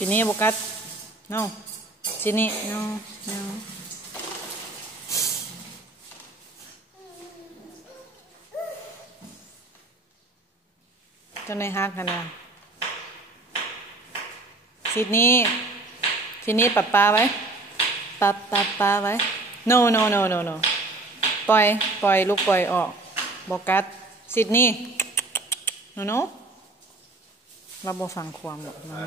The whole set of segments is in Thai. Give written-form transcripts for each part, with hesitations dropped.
ทีนี้โบกัส no ทีนี้ no no จนในฮักขนาดทีนี้ป้าไว้ป้าไว้ no no no no no ปล่อยลูกปล่อยออกโบกัสซิดนี่โนโนเราโบฟังความบอกนะ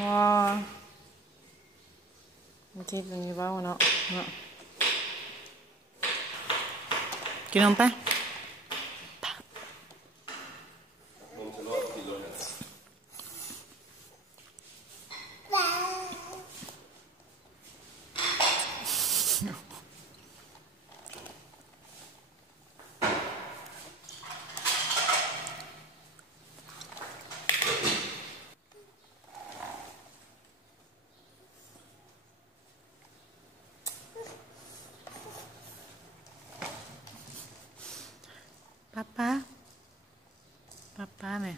ว้าเมื่อกี้ตรงนี้บ้าเนาะกินนมปะป้าเนี่ย